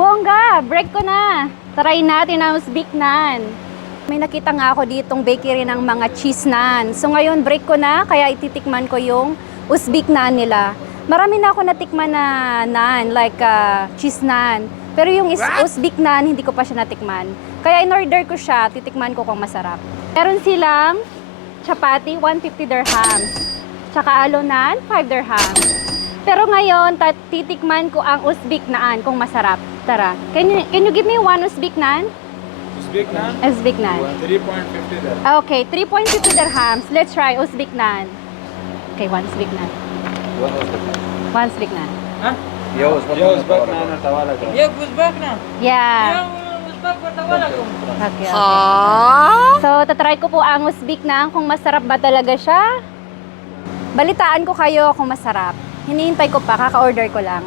Bongga, break ko na. Try natin ang Uzbek naan. May nakita nga ako ditong bakery ng mga cheese naan. So ngayon break ko na, kaya ititikman ko yung Uzbek naan nila. Marami na ako natikman na naan, like cheese naan. Pero yung Uzbek naan, hindi ko pa siya natikman. Kaya in-order ko siya, titikman ko kung masarap. Meron silang chapati, 150 dirhams. Tsaka alo naan, 5 dirhams. Pero ngayon, titikman ko ang Uzbek naan kung masarap. Tara. Can you give me one Uzbek naan? Uzbek naan? Uzbek naan. 3.50 dirham. Okay, 3.50 dirhams. Let's try Uzbek naan. Okay, one Uzbek naan. One Uzbek naan. ها؟ يا وزبك يا uzbek naan tawala ka. يا وزبكنا Yeah. يا وزبك وتولكم Okay, okay. So, tatry ko po ang Uzbek naan kung masarap ba talaga siya. Balitaan ko kayo kung masarap. Hinihintay ko pa, kaka-order ko lang.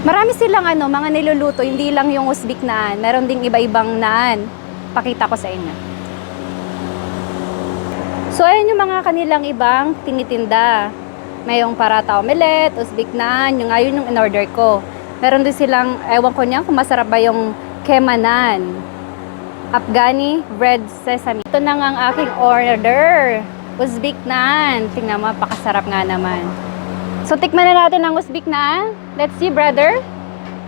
Marami silang mga niluluto, hindi lang yung Uzbek naan. Meron ding iba-ibang naan. Pakita ko sa inyo. So, ayan yung mga kanilang ibang tinitinda. May yung parata omelette, Uzbek naan, yung ayun yung in-order ko. Meron din silang, ewan ko niyan kung masarap ba yung kema naan. Afghani bread sesame. Ito na nga ang aking order. Uzbek naan. Tingnan mo, pakasarap nga naman. So, tikman na natin ang Uzbek naan. Let's see, brother.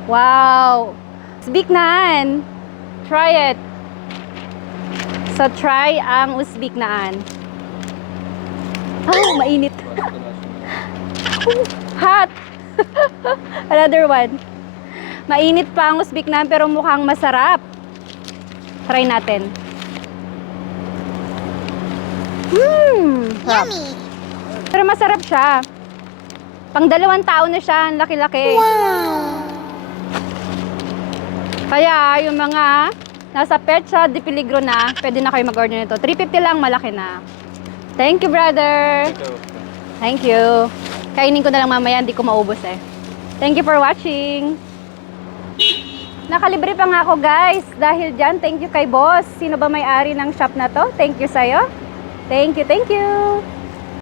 Wow! Uzbek naan. Try it. So, try ang Uzbek naan. Oh, mainit. Hot! Another one. Mainit pa ang Uzbek naan pero mukhang masarap. Try natin. Yummy! Pero masarap siya. Pang 2 tao na siya, ang laki-laki. Wow! Kaya yung mga nasa Petsa de Peligro na, pwede na kayo mag-order nito. 350 lang, malaki na. Thank you, brother. Thank you. Kainin ko na lang mamaya, hindi ko maubos eh. Thank you for watching. Nakalibre pa nga ako, guys. Dahil dyan, thank you kay boss. Sino ba may-ari ng shop na to? Thank you sa'yo. Thank you, thank you.